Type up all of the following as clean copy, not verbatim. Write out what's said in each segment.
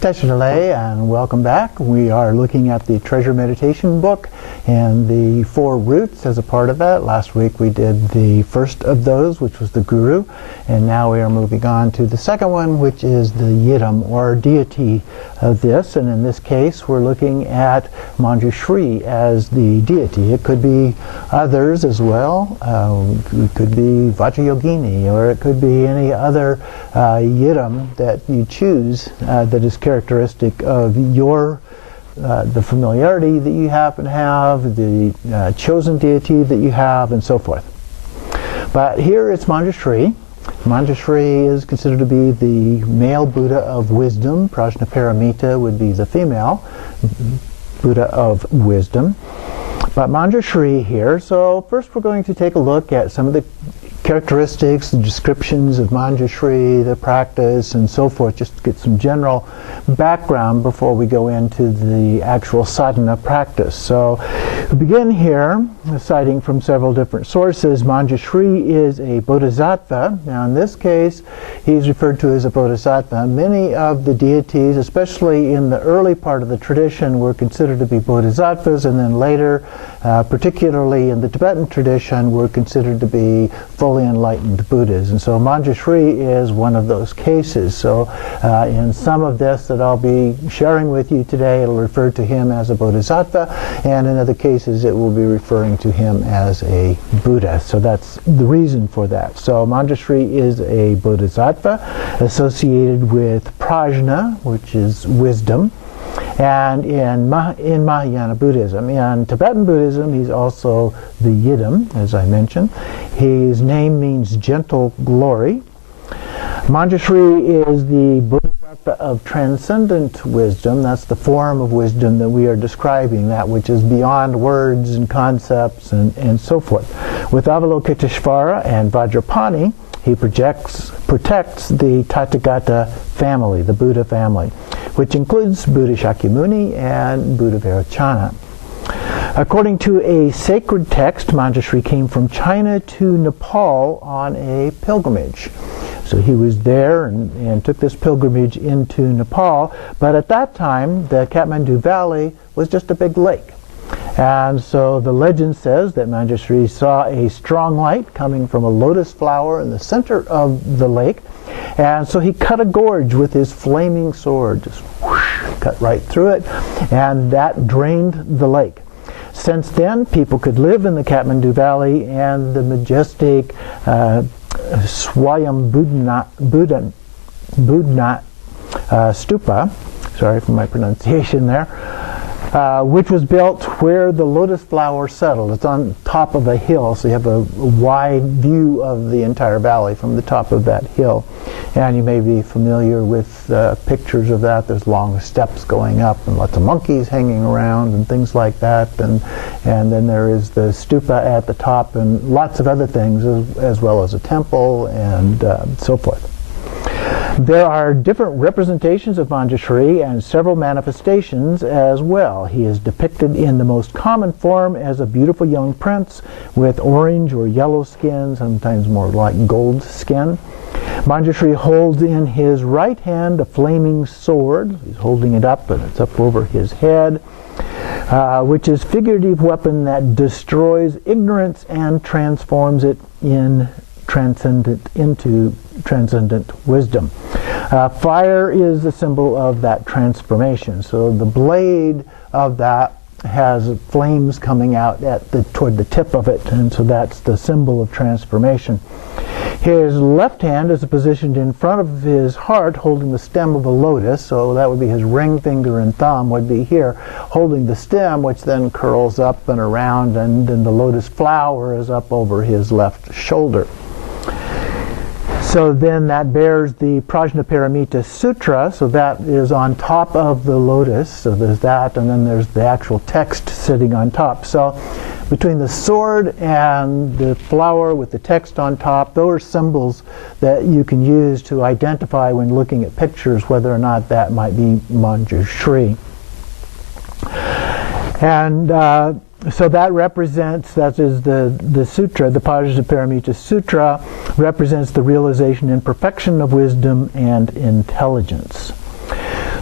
Teshadale, and welcome back. We are looking at the Treasure Meditation book and the 4 roots as a part of that. Last week we did the first of those, which was the Guru, and now we are moving on to the second one, which is the Yidham, or deity of this. And in this case we're looking at Manjushri as the deity. It could be others as well. It could be Vajrayogini, or it could be any other Yidham that you choose that is characteristic of your the familiarity that you happen to have, the chosen deity that you have, and so forth. But here it's Manjushri. Manjushri is considered to be the male Buddha of wisdom. Prajnaparamita would be the female Buddha of wisdom. But Manjushri here, so first we're going to take a look at some of the characteristics, the descriptions of Manjushri, the practice, and so forth, just to get some general background before we go into the actual sadhana practice. So we begin here, citing from several different sources. Manjushri is a Bodhisattva. Now in this case, he's referred to as a Bodhisattva. Many of the deities, especially in the early part of the tradition, were considered to be Bodhisattvas, and then later, particularly in the Tibetan tradition, were considered to be fully enlightened Buddhas. And so Manjushri is one of those cases. So in some of this that I'll be sharing with you today, it'll refer to him as a Bodhisattva, and in other cases it will be referring to him as a Buddha. So that's the reason for that. So Manjushri is a Bodhisattva associated with prajna, which is wisdom. And in Mahayana Buddhism, in Tibetan Buddhism, he's also the Yidham, as I mentioned. His name means gentle glory. Manjushri is the Bodhisattva of transcendent wisdom. That's the form of wisdom that we are describing, that which is beyond words and concepts and so forth. With Avalokiteshvara and Vajrapani, he protects the Tathagata family, the Buddha family, which includes Buddha Shakyamuni and Buddha Vairocana. According to a sacred text, Manjushri came from China to Nepal on a pilgrimage. So he was there and took this pilgrimage into Nepal, but at that time the Kathmandu Valley was just a big lake. And so the legend says that Manjushri saw a strong light coming from a lotus flower in the center of the lake, and so he cut a gorge with his flaming sword, just whoosh, cut right through it, and that drained the lake. Since then, people could live in the Kathmandu Valley, and the majestic Swayambhudna Stupa, sorry for my pronunciation there, which was built where the lotus flower settled. It's on top of a hill, so you have a wide view of the entire valley from the top of that hill. And you may be familiar with pictures of that. There's long steps going up and lots of monkeys hanging around and things like that. And then there is the stupa at the top and lots of other things, as well as a temple and so forth. There are different representations of Manjushri and several manifestations as well. He is depicted in the most common form as a beautiful young prince with orange or yellow skin, sometimes more like gold skin. Manjushri holds in his right hand a flaming sword. He's holding it up, and it's up over his head, which is a figurative weapon that destroys ignorance and transforms it into transcendent wisdom. Fire is the symbol of that transformation. So the blade of that has flames coming out toward the tip of it, and so that's the symbol of transformation. His left hand is positioned in front of his heart, holding the stem of a lotus, so that would be his ring finger and thumb would be here, holding the stem, which then curls up and around, and then the lotus flower is up over his left shoulder. So then that bears the Prajnaparamita Sutra, so that is on top of the lotus, so there's that, and then there's the actual text sitting on top. So between the sword and the flower with the text on top, those are symbols that you can use to identify when looking at pictures whether or not that might be Manjushri. And so that represents, that is the sutra, the Prajnaparamita Sutra, represents the realization and perfection of wisdom and intelligence.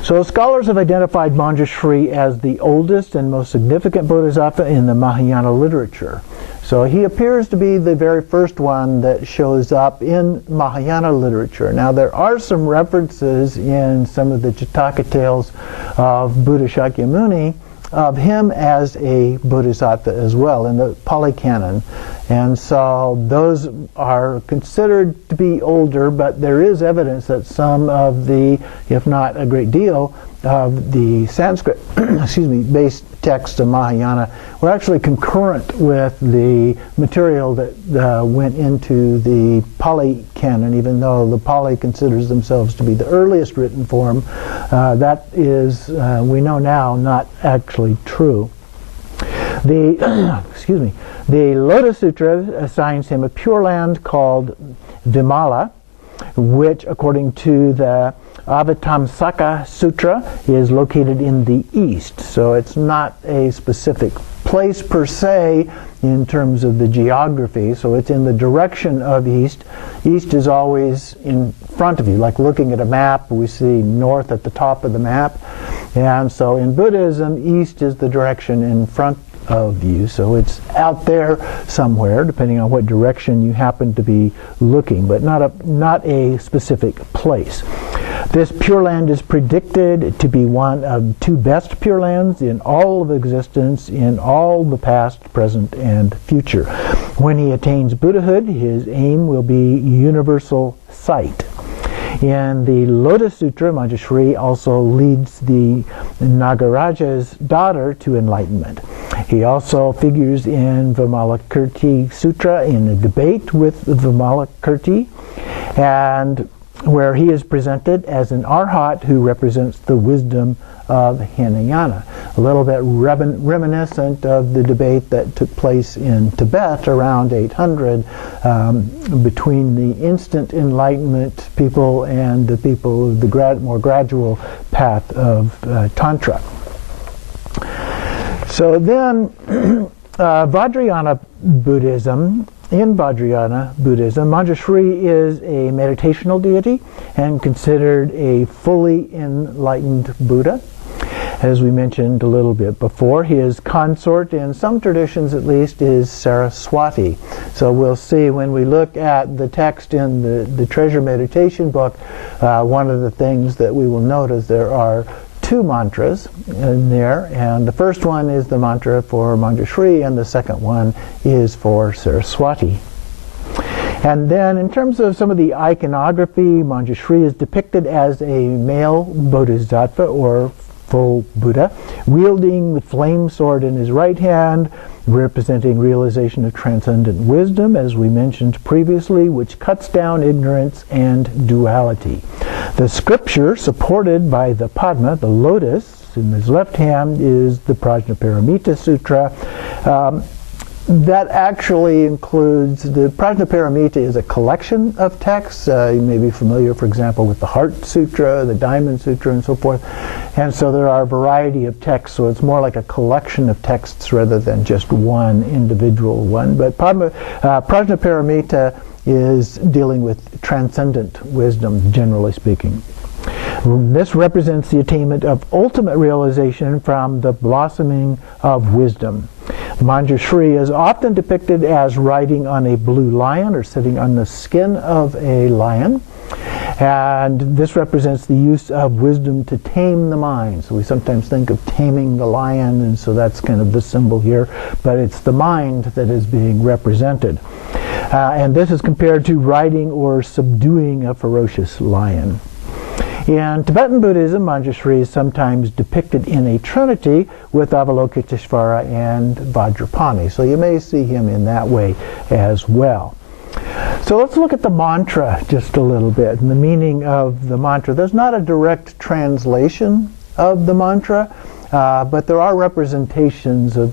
So scholars have identified Manjushri as the oldest and most significant Bodhisattva in the Mahayana literature. So he appears to be the very first one that shows up in Mahayana literature. Now there are some references in some of the Jataka tales of Buddha Shakyamuni of him as a bodhisattva as well in the Pali Canon. And so those are considered to be older, but there is evidence that some of the, if not a great deal, of the Sanskrit based texts of Mahayana were actually concurrent with the material that went into the Pali Canon, even though the Pali considers themselves to be the earliest written form. That is, we know now, not actually true. The the Lotus Sutra assigns him a pure land called Vimala, which, according to the Avatamsaka Sutra, is located in the east. So it's not a specific place per se in terms of the geography. So it's in the direction of east. East is always in front of you. Like looking at a map, we see north at the top of the map. And so in Buddhism, east is the direction in front of you. So it's out there somewhere, depending on what direction you happen to be looking, but not a specific place. This Pure Land is predicted to be one of two best Pure Lands in all of existence, in all the past, present, and future. When he attains Buddhahood, his aim will be universal sight. In the Lotus Sutra, Manjushri also leads the Nagaraja's daughter to enlightenment. He also figures in Vimalakirti Sutra in a debate with Vimalakirti, and where he is presented as an arhat who represents the wisdom of Hinayana. A little bit reminiscent of the debate that took place in Tibet around 800 between the instant enlightenment people and the people of the more gradual path of Tantra. So then Vajrayana Buddhism, in Vajrayana Buddhism, Manjushri is a meditational deity and considered a fully enlightened Buddha. As we mentioned a little bit before, his consort, in some traditions at least, is Saraswati. So we'll see when we look at the text in the Treasure Meditation book, one of the things that we will notice, there are two mantras in there, and the first one is the mantra for Manjushri, and the second one is for Saraswati. And then in terms of some of the iconography, Manjushri is depicted as a male bodhisattva, or full Buddha, wielding the flame sword in his right hand, representing realization of transcendent wisdom, as we mentioned previously, which cuts down ignorance and duality. The scripture supported by the Padma, the lotus, in his left hand is the Prajnaparamita Sutra. That actually includes, the Prajnaparamita is a collection of texts. You may be familiar, for example, with the Heart Sutra, the Diamond Sutra, and so forth. And so there are a variety of texts, so it's more like a collection of texts rather than just one individual one. But Prajnaparamita is dealing with transcendent wisdom, generally speaking. This represents the attainment of ultimate realization from the blossoming of wisdom. Manjushri is often depicted as riding on a blue lion or sitting on the skin of a lion. And this represents the use of wisdom to tame the mind. So we sometimes think of taming the lion, and so that's kind of the symbol here. But it's the mind that is being represented. And this is compared to riding or subduing a ferocious lion. In Tibetan Buddhism, Manjushri is sometimes depicted in a trinity with Avalokiteshvara and Vajrapani. So you may see him in that way as well. So let's look at the mantra just a little bit and the meaning of the mantra. There's not a direct translation of the mantra, but there are representations of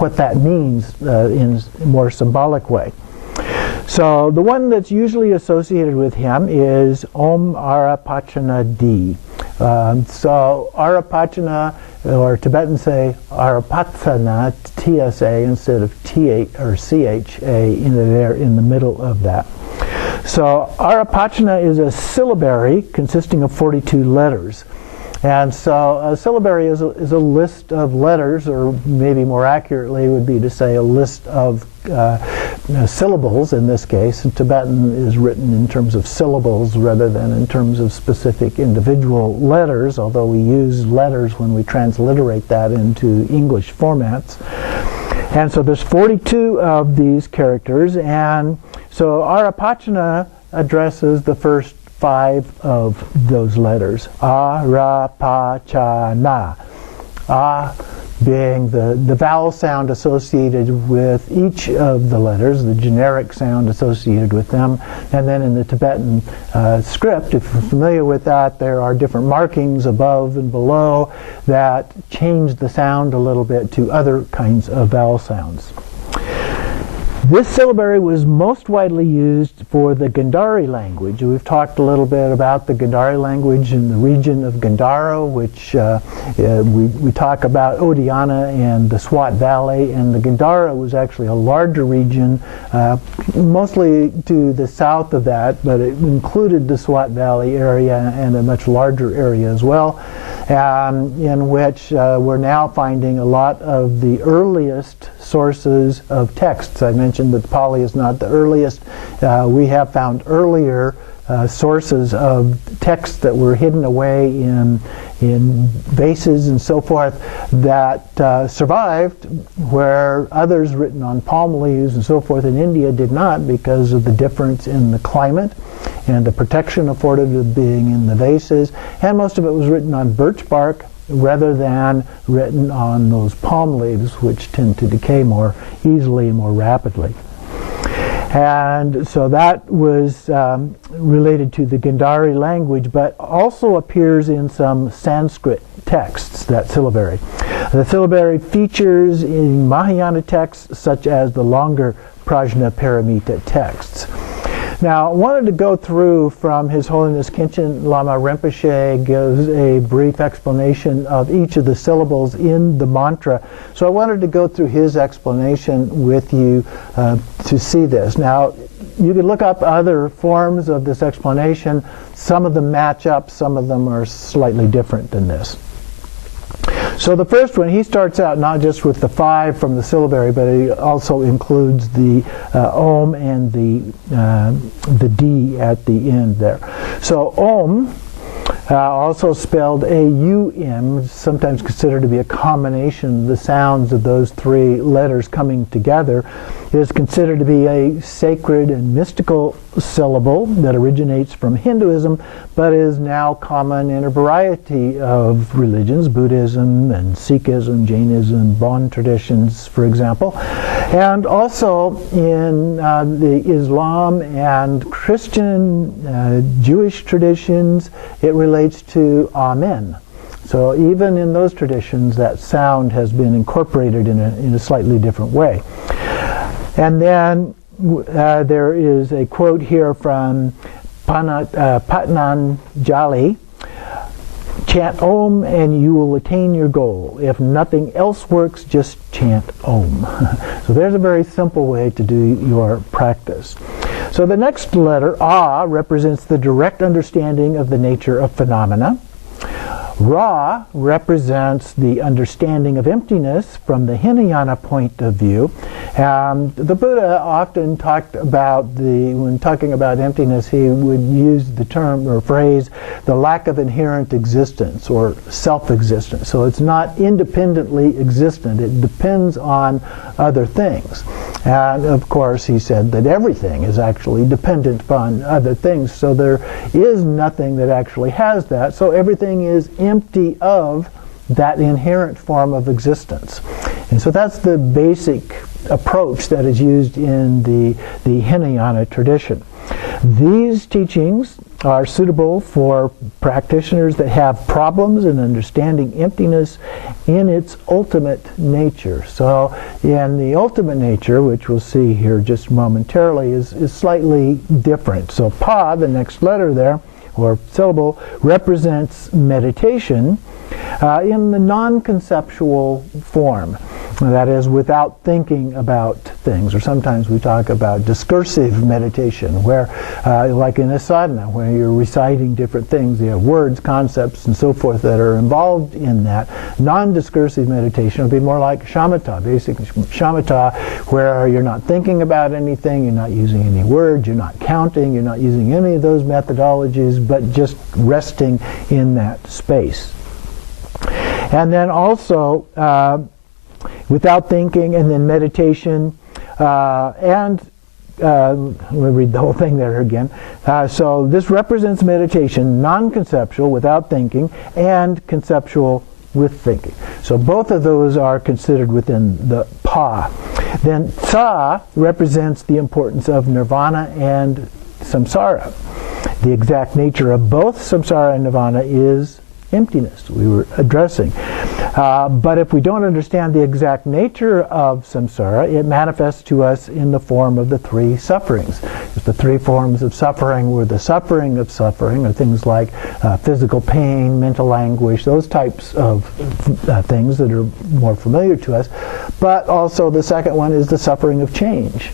what that means in a more symbolic way. So the one that's usually associated with him is Om Arapachana Di. So Arapachana, or Tibetans say Arapatsana, TSA instead of TH or CHA in the middle of that. So Arapachana is a syllabary consisting of 42 letters. And so a syllabary is a list of letters, or maybe more accurately would be to say a list of syllables in this case. And Tibetan is written in terms of syllables rather than in terms of specific individual letters, although we use letters when we transliterate that into English formats. And so there's 42 of these characters, and so Arapachana addresses the first 5 of those letters. Arapachana. A being the vowel sound associated with each of the letters, the generic sound associated with them. And then in the Tibetan script, if you're familiar with that, there are different markings above and below that change the sound a little bit to other kinds of vowel sounds. This syllabary was most widely used for the Gandhari language. We've talked a little bit about the Gandhari language in the region of Gandhara, which we talk about Odiyana and the Swat Valley, and the Gandhara was actually a larger region, mostly to the south of that, but it included the Swat Valley area and a much larger area as well, in which we're now finding a lot of the earliest sources of texts. I mentioned that Pali is not the earliest. We have found earlier sources of texts that were hidden away in vases and so forth that survived, where others written on palm leaves and so forth in India did not, because of the difference in the climate and the protection afforded of being in the vases. And most of it was written on birch bark rather than written on those palm leaves, which tend to decay more easily and more rapidly. And so that was related to the Gandhari language, but also appears in some Sanskrit texts, that syllabary. The syllabary features in Mahayana texts such as the longer Prajnaparamita texts. Now, I wanted to go through from His Holiness Khenchen Lama Rinpoche gives a brief explanation of each of the syllables in the mantra. So I wanted to go through his explanation with you to see this. Now, you can look up other forms of this explanation. Some of them match up, some of them are slightly different than this. So the first one, he starts out not just with the 5 from the syllabary, but he also includes the Om and the D at the end there. So Om, also spelled A-U-M, sometimes considered to be a combination of the sounds of those 3 letters coming together, is considered to be a sacred and mystical syllable that originates from Hinduism, but is now common in a variety of religions, Buddhism and Sikhism, Jainism, Bon traditions, for example, and also in the Islam and Christian, Jewish traditions. It relates to Amen. So even in those traditions, that sound has been incorporated in a slightly different way. And then there is a quote here from Patanjali: chant Om and you will attain your goal. If nothing else works, just chant Om. So there's a very simple way to do your practice. So the next letter, A, represents the direct understanding of the nature of phenomena. Ra represents the understanding of emptiness from the Hinayana point of view. The Buddha often talked about when talking about emptiness, he would use the term or phrase, the lack of inherent existence or self-existence. So it's not independently existent. It depends on other things. And of course, he said that everything is actually dependent upon other things. So there is nothing that actually has that. So everything is empty of that inherent form of existence. And so that's the basic approach that is used in the Hinayana tradition. These teachings are suitable for practitioners that have problems in understanding emptiness in its ultimate nature. So in the ultimate nature, which we'll see here just momentarily, is slightly different. So Pa, the next letter there, or syllable, represents meditation in the non-conceptual form. That is, without thinking about things. Or sometimes we talk about discursive meditation, where, like in a sadhana, where you're reciting different things, you have words, concepts, and so forth that are involved in that. Non-discursive meditation would be more like shamatha, basically shamatha, where you're not thinking about anything, you're not using any words, you're not counting, you're not using any of those methodologies, but just resting in that space. And then also, without thinking, and then meditation, let me read the whole thing there again. So this represents meditation, non-conceptual, without thinking, and conceptual with thinking. So both of those are considered within the pa. Then tsa represents the importance of nirvana and samsara. The exact nature of both samsara and nirvana is emptiness, we were addressing. But if we don't understand the exact nature of samsara, it manifests to us in the form of the three sufferings. If the three forms of suffering were the suffering of suffering, or things like physical pain, mental anguish, those types of things that are more familiar to us. But also the second one is the suffering of change.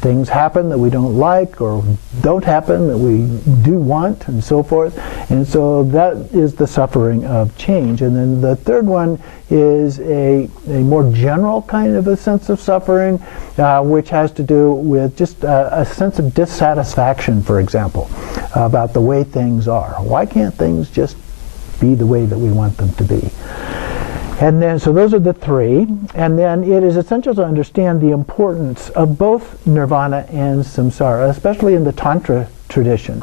Things happen that we don't like, or don't happen that we do want, and so forth. And so that is the suffering of change. And then the third one is a more general kind of a sense of suffering, which has to do with just a sense of dissatisfaction, for example, about the way things are. Why can't things just be the way that we want them to be? And then, so those are the three. And then it is essential to understand the importance of both nirvana and samsara, especially in the Tantra tradition.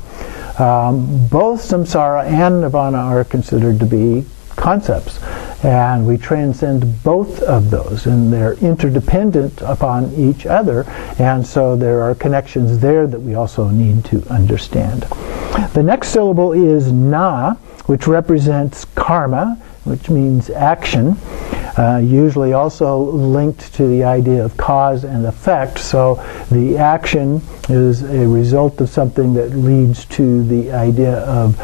Both samsara and nirvana are considered to be concepts. And we transcend both of those, and they're interdependent upon each other. And so there are connections there that we also need to understand. The next syllable is na, which represents karma, which means action, usually also linked to the idea of cause and effect. So the action is a result of something that leads to the idea of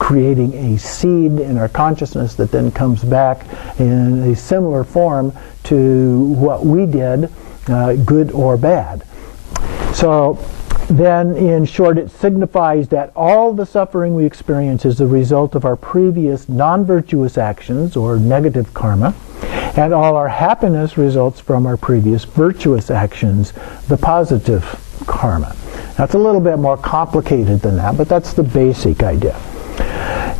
creating a seed in our consciousness that then comes back in a similar form to what we did, good or bad. So then, in short, it signifies that all the suffering we experience is the result of our previous non-virtuous actions, or negative karma, and all our happiness results from our previous virtuous actions, the positive karma. That's a little bit more complicated than that, but that's the basic idea.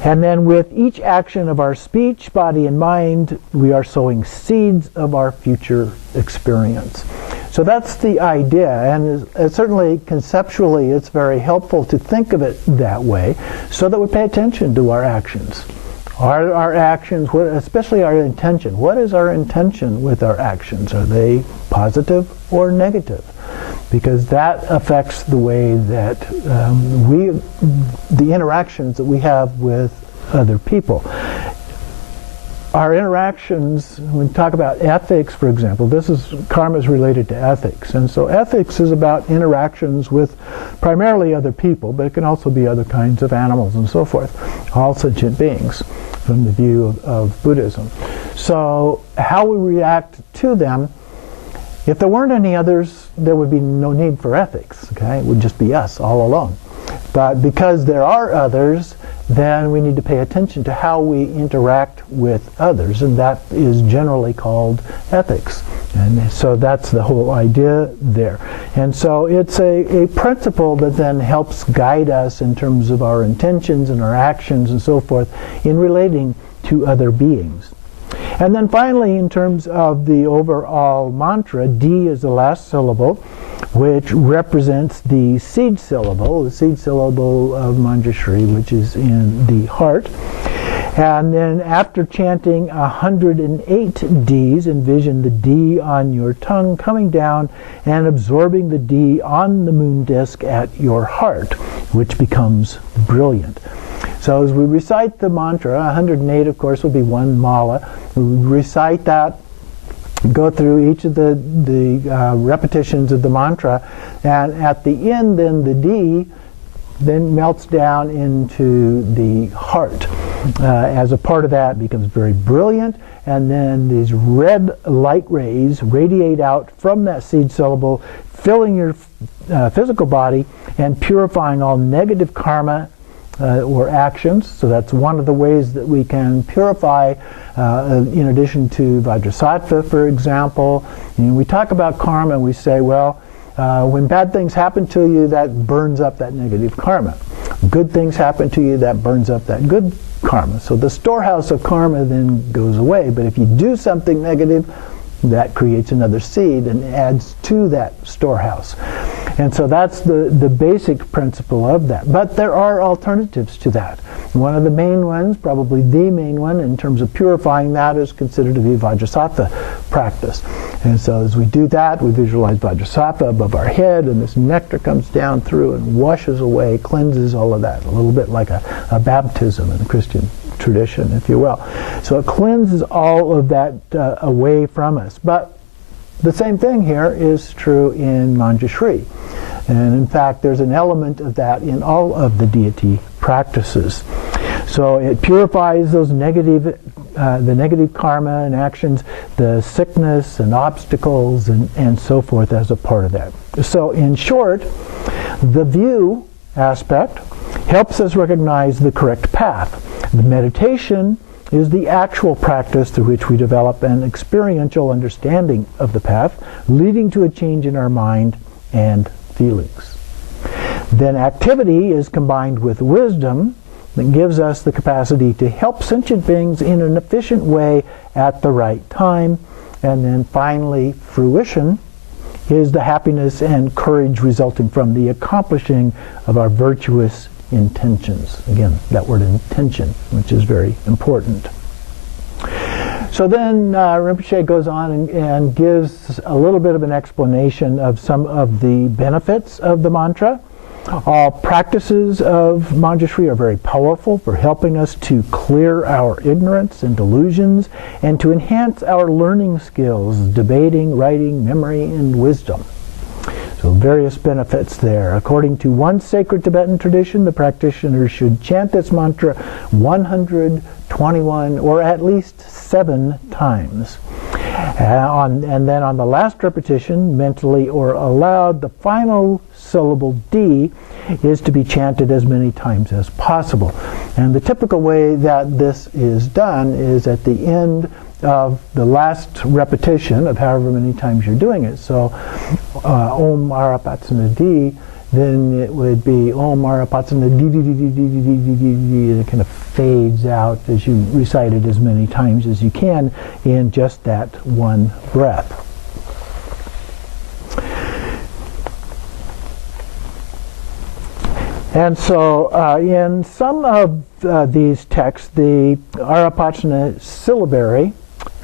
And then with each action of our speech, body, and mind, we are sowing seeds of our future experience. So that's the idea, and certainly conceptually it's very helpful to think of it that way, so that we pay attention to our actions. Our actions, especially our intention. What is our intention with our actions? Are they positive or negative? Because that affects the way that the interactions that we have with other people. Our interactions, when we talk about ethics, for example, karma is related to ethics. And so ethics is about interactions with primarily other people, but it can also be other kinds of animals and so forth, all sentient beings from the view of Buddhism. So how we react to them, if there weren't any others, there would be no need for ethics, okay? It would just be us all alone. But because there are others, then we need to pay attention to how we interact with others, and that is generally called ethics. And so that's the whole idea there. And so it's a principle that then helps guide us in terms of our intentions and our actions and so forth in relating to other beings. And then finally, in terms of the overall mantra, D is the last syllable, which represents the seed syllable of Manjushri, which is in the heart. And then after chanting 108 Ds, envision the D on your tongue coming down and absorbing the D on the moon disk at your heart, which becomes brilliant. So as we recite the mantra, 108 of course will be one mala. We recite that, go through each of the repetitions of the mantra, and at the end then the D then melts down into the heart. as a part of that, becomes very brilliant, and then these red light rays radiate out from that seed syllable, filling your physical body and purifying all negative karma or actions. So that's one of the ways that we can purify, in addition to Vajrasattva, for example. We talk about karma and we say, well, when bad things happen to you, that burns up that negative karma. Good things happen to you, that burns up that good karma. So the storehouse of karma then goes away. But if you do something negative, that creates another seed and adds to that storehouse. And so that's the basic principle of that. But there are alternatives to that. One of the main ones, probably the main one in terms of purifying that, is considered to be Vajrasattva practice. And so as we do that, we visualize Vajrasattva above our head, and this nectar comes down through and washes away, cleanses all of that, a little bit like a baptism in the Christian tradition, if you will. So it cleanses all of that away from us. But the same thing here is true in Manjushri. And in fact, there's an element of that in all of the deity practices. So it purifies those negative, the negative karma and actions, the sickness and obstacles and so forth as a part of that. So in short, the view aspect helps us recognize the correct path. The meditation is the actual practice through which we develop an experiential understanding of the path, leading to a change in our mind and feelings. Then activity is combined with wisdom that gives us the capacity to help sentient beings in an efficient way at the right time. And then finally, fruition is the happiness and courage resulting from the accomplishing of our virtuous intentions. Again, that word intention, which is very important. So then Rinpoche goes on and gives a little bit of an explanation of some of the benefits of the mantra. All practices of Manjushri are very powerful for helping us to clear our ignorance and delusions and to enhance our learning skills, debating, writing, memory, and wisdom. So various benefits there. According to one sacred Tibetan tradition, the practitioner should chant this mantra 121 or at least 7 times. And then on the last repetition, mentally or aloud, the final syllable D is to be chanted as many times as possible. And the typical way that this is done is at the end of the last repetition of however many times you're doing it. So Om Arapatsana D, then it would be Om Arapatsana D, D, D, D, D, D, D, D, D, D. It kind of fades out as you recite it as many times as you can in just that one breath. And so in some of these texts, the Arapatsana syllabary,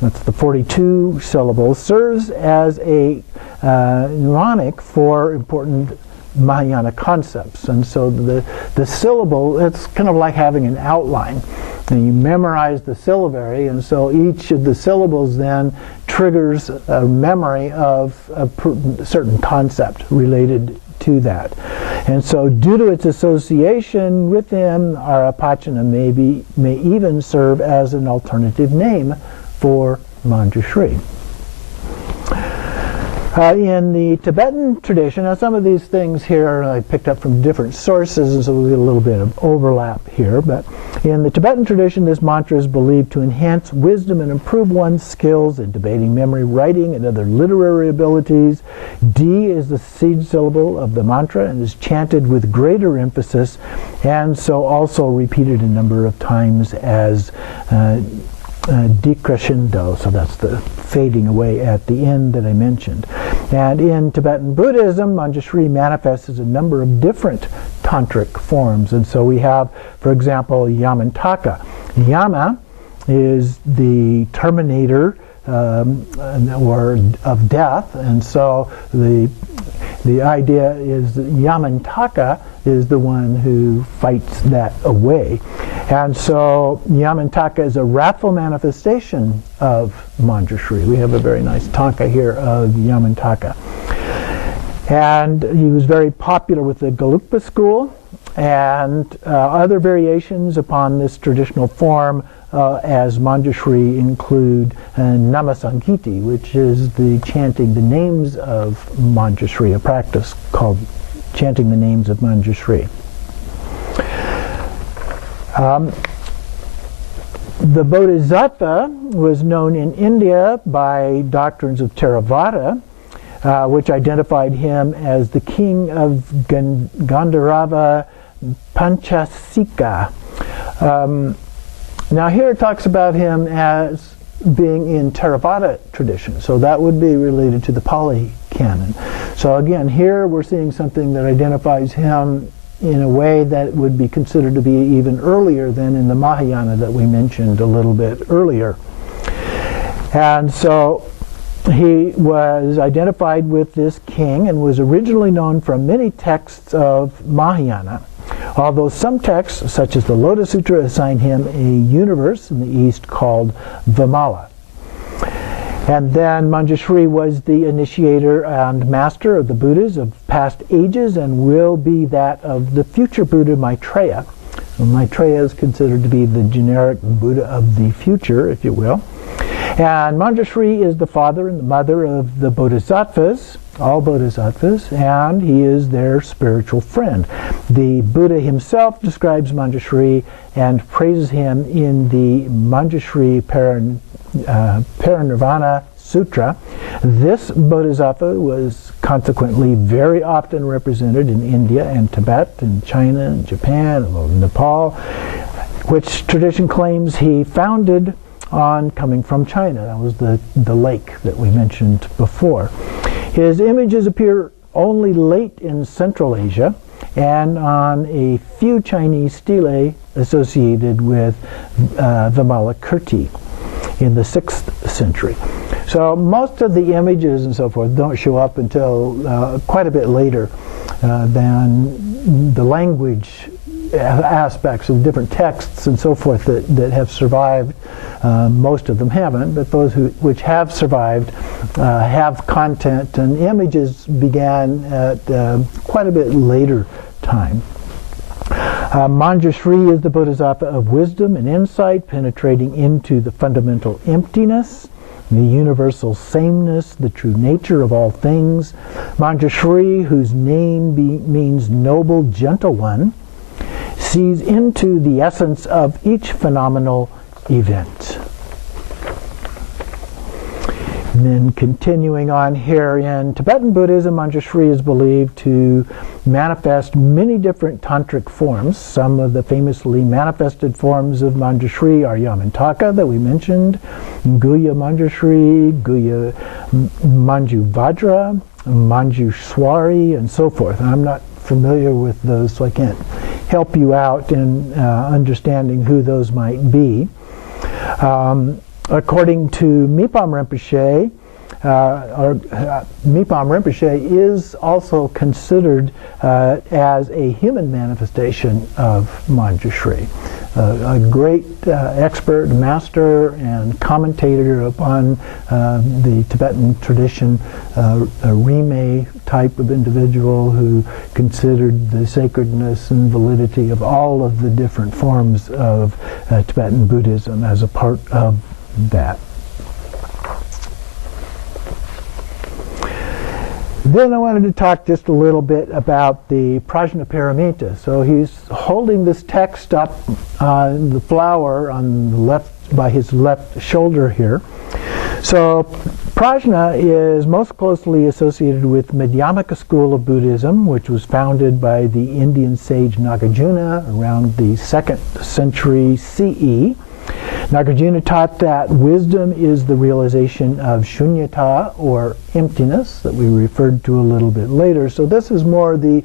that's the 42 syllables, serves as a mnemonic for important Mahayana concepts. And so the syllable, it's kind of like having an outline. And you memorize the syllabary, and so each of the syllables then triggers a memory of a certain concept related to that. And so due to its association with them, Arapatsana may even serve as an alternative name for Manjushri. In the Tibetan tradition, now some of these things here I picked up from different sources, and so we'll get a little bit of overlap here, but in the Tibetan tradition, this mantra is believed to enhance wisdom and improve one's skills in debating, memory, writing, and other literary abilities. D is the seed syllable of the mantra and is chanted with greater emphasis, and so also repeated a number of times as decrescendo, so that's the fading away at the end that I mentioned. And in Tibetan Buddhism, Manjushri manifests as a number of different tantric forms. And so we have, for example, Yamantaka. Yama is the terminator or of death, and so the idea is that Yamantaka is the one who fights that away. And so Yamantaka is a wrathful manifestation of Manjushri. We have a very nice tanka here of Yamantaka. And he was very popular with the Gelugpa school. and other variations upon this traditional form as Manjushri include Namasankiti, which is the chanting the names of Manjushri, a practice called chanting the names of Manjushri. The Bodhisattva was known in India by doctrines of Theravada, which identified him as the king of Gandharva Panchasika. Now here it talks about him as being in Theravada tradition, so that would be related to the Pali canon. So again, here we're seeing something that identifies him in a way that would be considered to be even earlier than in the Mahayana that we mentioned a little bit earlier. And so he was identified with this king and was originally known from many texts of Mahayana, although some texts, such as the Lotus Sutra, assign him a universe in the East called Vimala. And then Manjushri was the initiator and master of the Buddhas of past ages and will be that of the future Buddha Maitreya. So Maitreya is considered to be the generic Buddha of the future, if you will. And Manjushri is the father and the mother of the Bodhisattvas, all Bodhisattvas, and he is their spiritual friend. The Buddha himself describes Manjushri and praises him in the Manjushri Parinirvana Sutra. This Bodhisattva was consequently very often represented in India and Tibet and China and Japan and Nepal, which tradition claims he founded on coming from China. That was the lake that we mentioned before. His images appear only late in Central Asia and on a few Chinese stelae associated with Vimalakirti in the 6th century. So most of the images and so forth don't show up until quite a bit later than the language aspects of different texts and so forth that have survived. Most of them haven't, but those which have survived have content, and images began at quite a bit later time. Manjushri is the Bodhisattva of wisdom and insight, penetrating into the fundamental emptiness, the universal sameness, the true nature of all things. Manjushri, whose name means noble, gentle one, sees into the essence of each phenomenal event. And then continuing on here, in Tibetan Buddhism, Manjushri is believed to manifest many different tantric forms. Some of the famously manifested forms of Manjushri are Yamantaka, that we mentioned, Guhya Manjushri, Guhya Manjuvajra, Manjushri, and so forth. And I'm not familiar with those, so I can't help you out in understanding who those might be. According to Mipam Rinpoche, Mipam Rinpoche is also considered as a human manifestation of Manjushri. A great expert, master, and commentator upon the Tibetan tradition, a Rime type of individual who considered the sacredness and validity of all of the different forms of Tibetan Buddhism as a part of that. Then I wanted to talk just a little bit about the Prajnaparamita. So he's holding this text up on the flower on the left, by his left shoulder here. So Prajna is most closely associated with Madhyamaka school of Buddhism, which was founded by the Indian sage Nagarjuna around the 2nd century CE. Nagarjuna taught that wisdom is the realization of shunyata, or emptiness, that we referred to a little bit later. So this is more the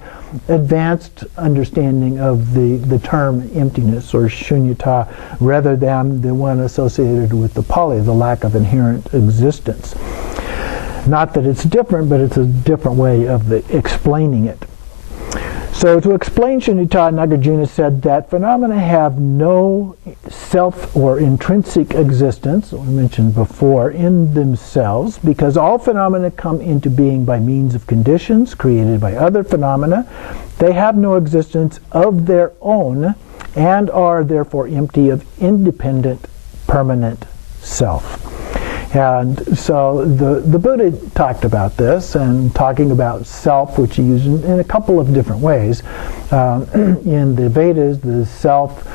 advanced understanding of the term emptiness, or shunyata, rather than the one associated with the Pali, the lack of inherent existence. Not that it's different, but it's a different way of explaining it. So to explain Shunyata, Nagarjuna said that phenomena have no self or intrinsic existence, we mentioned before, in themselves, because all phenomena come into being by means of conditions created by other phenomena. They have no existence of their own and are therefore empty of independent, permanent self. And so the Buddha talked about this, and talking about self, which he used in a couple of different ways. In the Vedas, the self,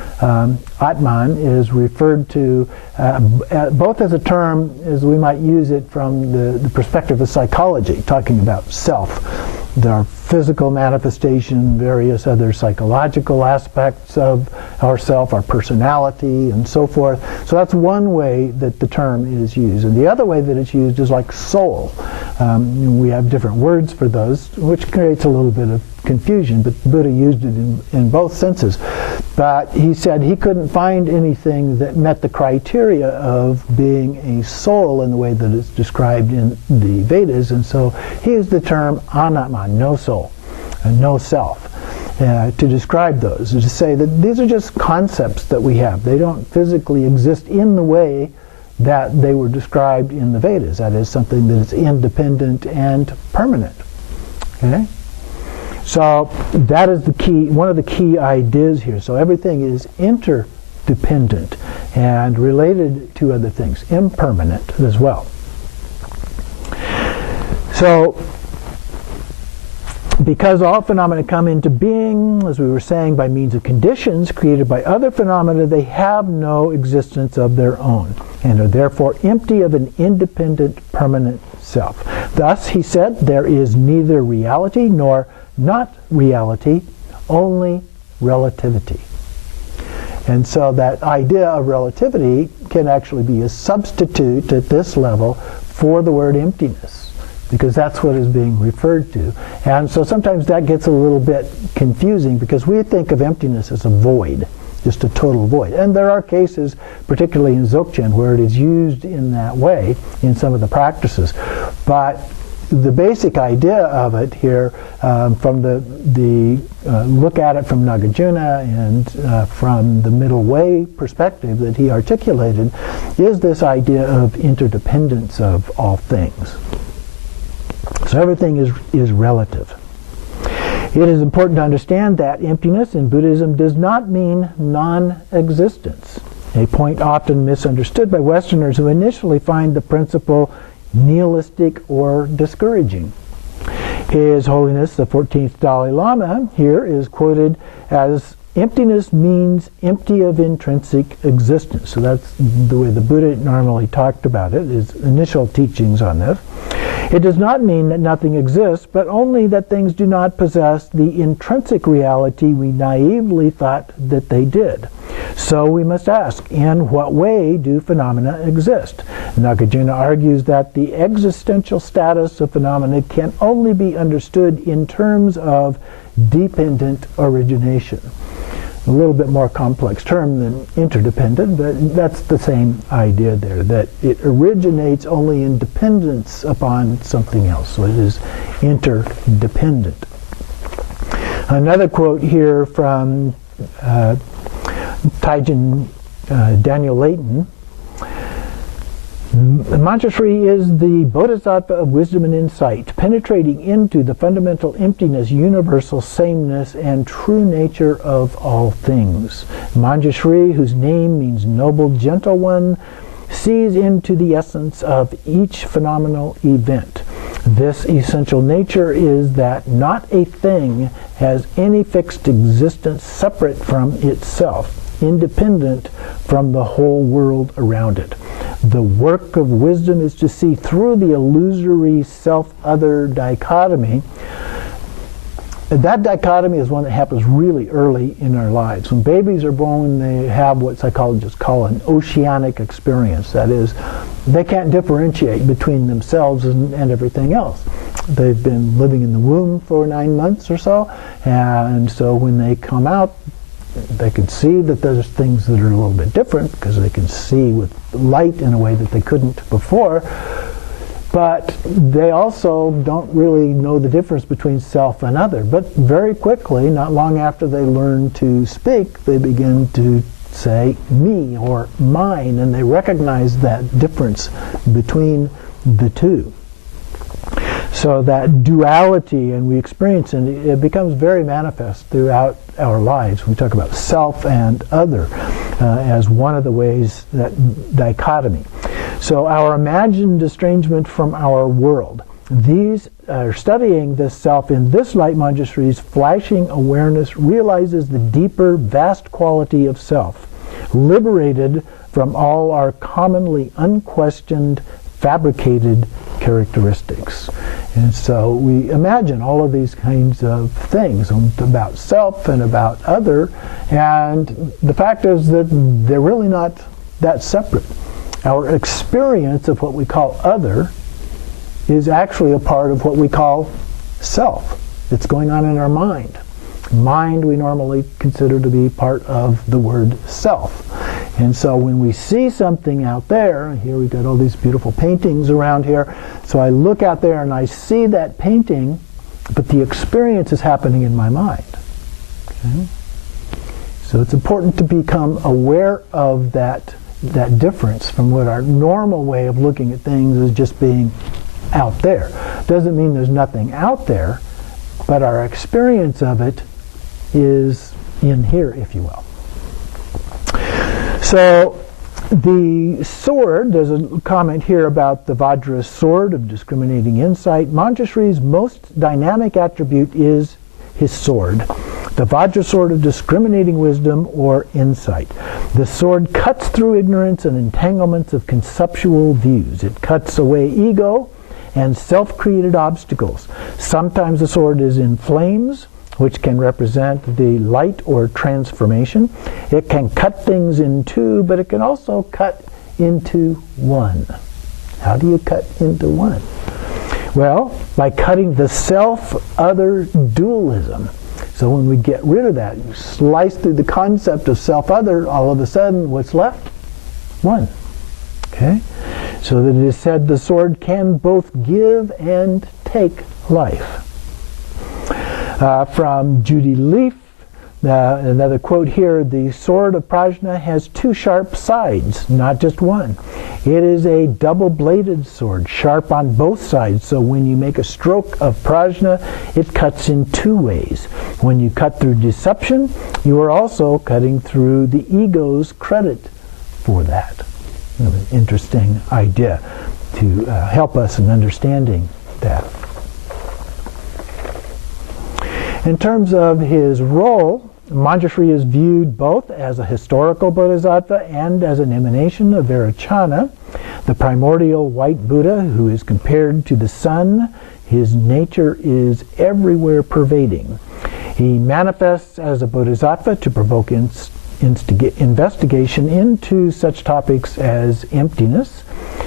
Atman, is referred to both as a term as we might use it from the perspective of psychology, talking about self. There are physical manifestation, various other psychological aspects of ourself, our personality, and so forth. So that's one way that the term is used. And the other way that it's used is like soul. We have different words for those, which creates a little bit of confusion, but Buddha used it in both senses. But he said he couldn't find anything that met the criteria of being a soul in the way that it's described in the Vedas, and so he used the term anatman, no soul, no self, to describe those, to say that these are just concepts that we have. They don't physically exist in the way that they were described in the Vedas. That is something that is independent and permanent. Okay? So that is the key, one of the key ideas here. So everything is interdependent and related to other things, impermanent as well. So because all phenomena come into being, as we were saying, by means of conditions created by other phenomena, they have no existence of their own and are therefore empty of an independent, permanent self. Thus, he said, there is neither reality nor not reality, only relativity. And so that idea of relativity can actually be a substitute at this level for the word emptiness, because that's what is being referred to. And so sometimes that gets a little bit confusing, because we think of emptiness as a void, just a total void. And there are cases, particularly in Dzogchen, where it is used in that way in some of the practices. But the basic idea of it here, from the look at it from Nagarjuna and from the middle way perspective that he articulated, is this idea of interdependence of all things. So everything is relative. It is important to understand that emptiness in Buddhism does not mean non-existence, a point often misunderstood by Westerners who initially find the principle nihilistic or discouraging. His Holiness the 14th Dalai Lama here is quoted as, emptiness means empty of intrinsic existence. So that's the way the Buddha normally talked about it, his initial teachings on this. It does not mean that nothing exists, but only that things do not possess the intrinsic reality we naively thought that they did. So we must ask, in what way do phenomena exist? Nagarjuna argues that the existential status of phenomena can only be understood in terms of dependent origination. A little bit more complex term than interdependent, but that's the same idea there, that it originates only in dependence upon something else. So it is interdependent. Another quote here from Taijin Daniel Layton. Manjushri is the Bodhisattva of wisdom and insight, penetrating into the fundamental emptiness, universal sameness, and true nature of all things. Manjushri, whose name means noble, gentle one, sees into the essence of each phenomenal event. This essential nature is that not a thing has any fixed existence separate from itself, independent from the whole world around it. The work of wisdom is to see through the illusory self-other dichotomy. That dichotomy is one that happens really early in our lives. When babies are born, they have what psychologists call an oceanic experience. That is, they can't differentiate between themselves and everything else. They've been living in the womb for 9 months or so, and so when they come out, they can see that there's things that are a little bit different because they can see with light in a way that they couldn't before. But they also don't really know the difference between self and other. But very quickly, not long after they learn to speak, they begin to say me or mine, and they recognize that difference between the two. So that duality, and we experience it, it becomes very manifest throughout our lives. We talk about self and other as one of the ways, that dichotomy. So our imagined estrangement from our world. These are studying this self in this light. Manjushri's flashing awareness realizes the deeper, vast quality of self, liberated from all our commonly unquestioned, fabricated characteristics. And so we imagine all of these kinds of things about self and about other, and the fact is that they're really not that separate. Our experience of what we call other is actually a part of what we call self. It's going on in our mind. Mind we normally consider to be part of the word self. And so when we see something out there, here we've got all these beautiful paintings around here, so I look out there and I see that painting, but the experience is happening in my mind. Okay? So it's important to become aware of that difference from what our normal way of looking at things is, just being out there. Doesn't mean there's nothing out there, but our experience of it is in here, if you will. So the sword, there's a comment here about the Vajra's sword of discriminating insight. Manjushri's most dynamic attribute is his sword, the Vajra sword of discriminating wisdom or insight. The sword cuts through ignorance and entanglements of conceptual views. It cuts away ego and self-created obstacles. Sometimes the sword is in flames, which can represent the light or transformation. It can cut things in two, but it can also cut into one. How do you cut into one? Well, by cutting the self-other dualism. So when we get rid of that, you slice through the concept of self-other, all of a sudden, what's left? One. Okay? So that it is said the sword can both give and take life. From Judy Leaf, another quote here, the sword of prajna has two sharp sides, not just one. It is a double-bladed sword, sharp on both sides, so when you make a stroke of prajna, it cuts in two ways. When you cut through deception, you are also cutting through the ego's credit for that. An interesting idea to help us in understanding that. In terms of his role, Manjushri is viewed both as a historical bodhisattva and as an emanation of Vairocana, the primordial white Buddha who is compared to the sun. His nature is everywhere pervading. He manifests as a bodhisattva to provoke investigation into such topics as emptiness,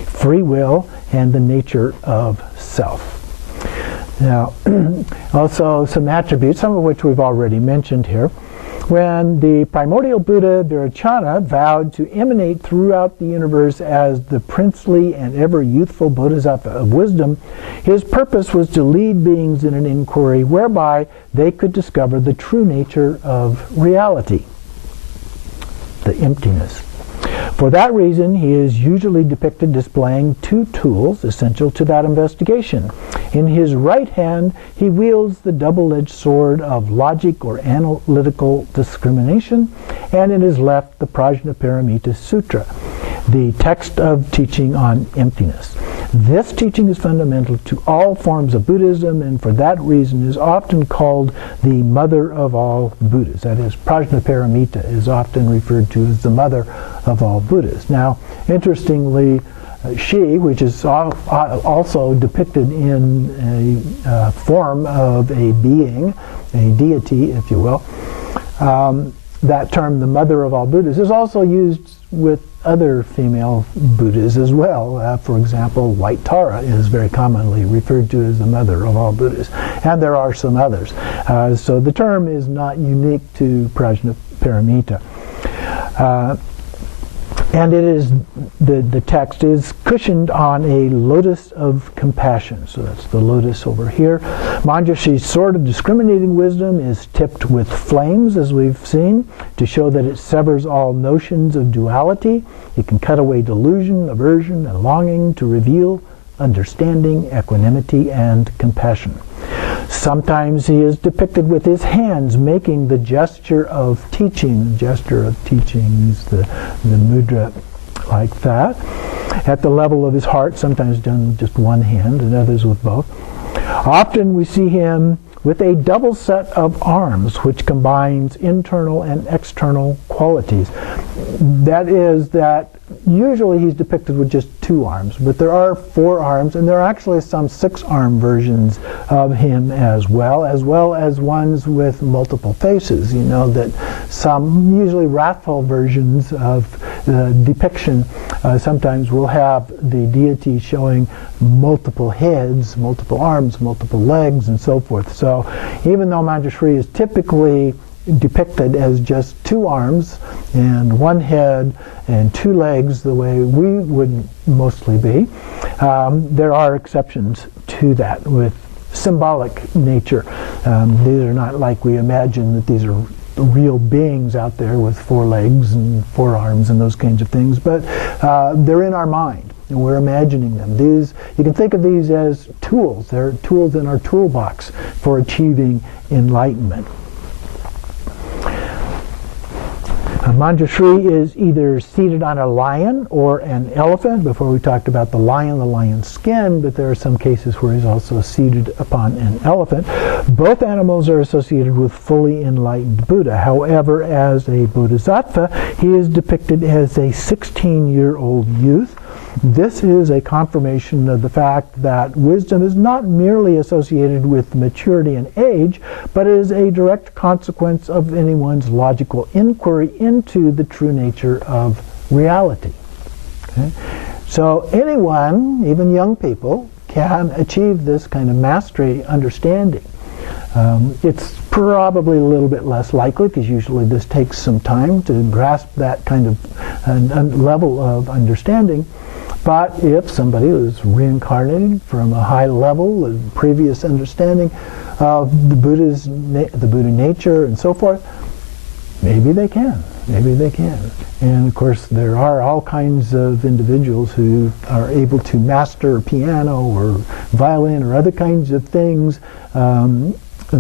free will, and the nature of self. Now, also some attributes, some of which we've already mentioned here. When the primordial Buddha Vairocana vowed to emanate throughout the universe as the princely and ever youthful bodhisattva of wisdom, his purpose was to lead beings in an inquiry whereby they could discover the true nature of reality, the emptiness. For that reason, he is usually depicted displaying two tools essential to that investigation. In his right hand, he wields the double-edged sword of logic or analytical discrimination, and in his left, the Prajnaparamita Sutra, the text of teaching on emptiness. This teaching is fundamental to all forms of Buddhism, and for that reason is often called the mother of all Buddhas. That is, Prajnaparamita is often referred to as the mother of all Buddhas. Now, interestingly, she, which is also depicted in a form of a being, a deity, if you will, that term, the mother of all Buddhas, is also used with other female Buddhas as well. For example, White Tara is very commonly referred to as the mother of all Buddhas, and there are some others. So the term is not unique to Prajnaparamita. And it is the text is cushioned on a lotus of compassion. So that's the lotus over here. Manjushri's sword of discriminating wisdom is tipped with flames, as we've seen, to show that it severs all notions of duality. It can cut away delusion, aversion, and longing to reveal understanding, equanimity, and compassion. Sometimes he is depicted with his hands making the gesture of teaching. The gesture of teaching is the mudra like that. At the level of his heart, sometimes done with just one hand and others with both. Often we see him with a double set of arms, which combines internal and external qualities. That is that usually he's depicted with just 2 arms, but there are 4 arms, and there are actually some 6-arm versions of him as well as ones with multiple faces. You know that some usually wrathful versions of the depiction sometimes will have the deity showing multiple heads, multiple arms, multiple legs, and so forth. So even though Manjushri is typically depicted as just 2 arms and 1 head and 2 legs, the way we would mostly be, there are exceptions to that with symbolic nature. These are not like we imagine that these are real beings out there with 4 legs and 4 arms and those kinds of things, but they're in our mind and we're imagining them. These, you can think of these as tools. They're tools in our toolbox for achieving enlightenment. Manjushri is either seated on a lion or an elephant. Before we talked about the lion's skin, but there are some cases where he's also seated upon an elephant. Both animals are associated with fully enlightened Buddha. However, as a Bodhisattva, he is depicted as a 16-year-old youth. This is a confirmation of the fact that wisdom is not merely associated with maturity and age, but is a direct consequence of anyone's logical inquiry into the true nature of reality. Okay? So anyone, even young people, can achieve this kind of mastery understanding. It's probably a little bit less likely because usually this takes some time to grasp that kind of level of understanding. But if somebody is reincarnated from a high level of previous understanding of the Buddha nature and so forth, maybe they can. Maybe they can. And of course, there are all kinds of individuals who are able to master piano or violin or other kinds of things,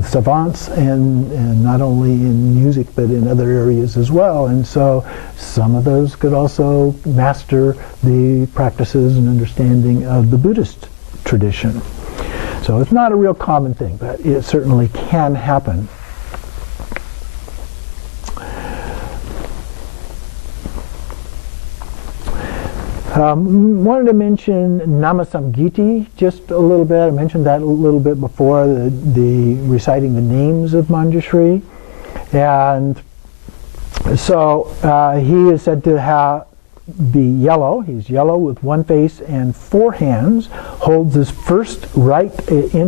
savants, and not only in music but in other areas as well. And so some of those could also master the practices and understanding of the Buddhist tradition. So it's not a real common thing, but it certainly can happen. Wanted to mention Namasamgiti just a little bit. I mentioned that a little bit before, the reciting the names of Manjushri. And so he is said to be yellow. He's yellow with 1 face and 4 hands, holds in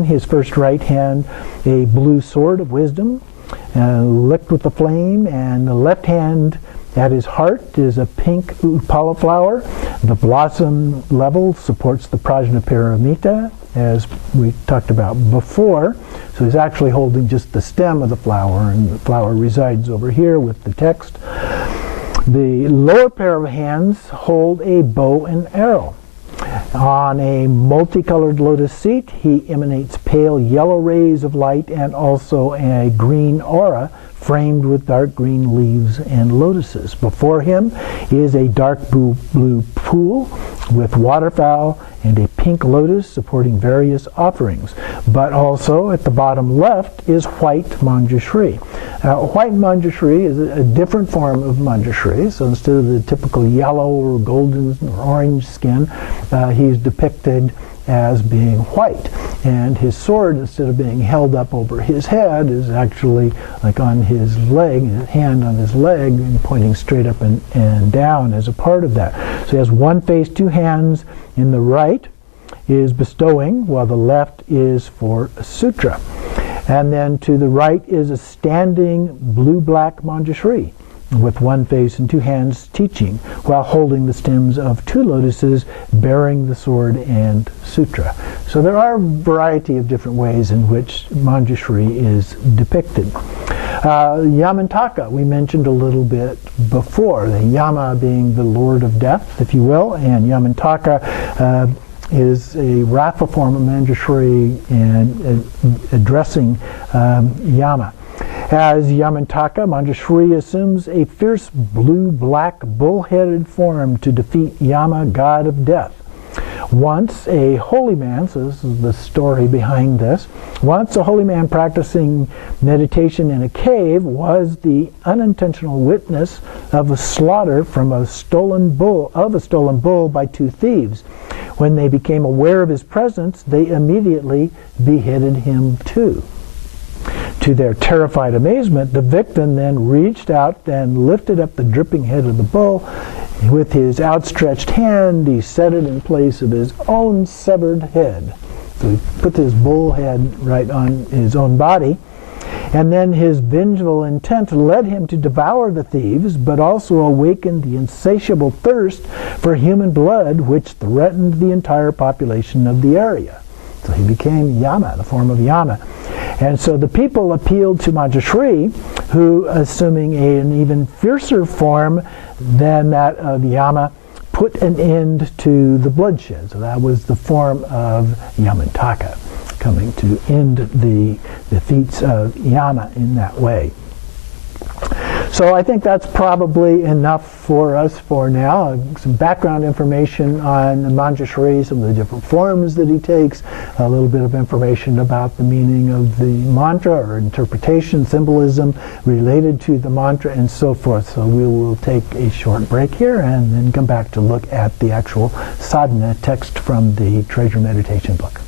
his first right hand a blue sword of wisdom, licked with the flame, and the left hand at his heart is a pink upala flower. The blossom level supports the prajnaparamita, as we talked about before. So he's actually holding just the stem of the flower, and the flower resides over here with the text. The lower pair of hands hold a bow and arrow. On a multicolored lotus seat, he emanates pale yellow rays of light and also a green aura framed with dark green leaves and lotuses. Before him is a dark blue pool with waterfowl and a pink lotus supporting various offerings. But also at the bottom left is white Manjushri. White Manjushri is a different form of Manjushri. So instead of the typical yellow or golden or orange skin, he's depicted as being white. And his sword, instead of being held up over his head, is actually like on his leg, his hand on his leg, and pointing straight up and down as a part of that. So he has 1 face, 2 hands. In the right is bestowing, while the left is for a sutra. And then to the right is a standing blue-black Manjushri. with one face and two hands teaching, while holding the stems of two lotuses, bearing the sword and sutra. So there are a variety of different ways in which Manjushri is depicted. Yamantaka, we mentioned a little bit before, the Yama being the lord of death, if you will, and Yamantaka is a wrathful form of Manjushri and addressing Yama. As Yamantaka, Manjushri assumes a fierce blue-black bull-headed form to defeat Yama, god of death. Once a holy man, so this is the story behind this, once a holy man practicing meditation in a cave was the unintentional witness of a slaughter from a stolen bull by two thieves. When they became aware of his presence, they immediately beheaded him too. To their terrified amazement, the victim then reached out and lifted up the dripping head of the bull. With his outstretched hand, he set it in place of his own severed head. So he put his bull head right on his own body. And then his vengeful intent led him to devour the thieves, but also awakened the insatiable thirst for human blood, which threatened the entire population of the area. So he became Yama, the form of Yama. And so the people appealed to Manjushri, who, assuming an even fiercer form than that of Yama, put an end to the bloodshed. So that was the form of Yamantaka, coming to end the feats of Yama in that way. So I think that's probably enough for us for now. Some background information on Manjushri, some of the different forms that he takes, a little bit of information about the meaning of the mantra or interpretation, symbolism related to the mantra, and so forth. So we will take a short break here and then come back to look at the actual sadhana text from the Treasure Meditation book.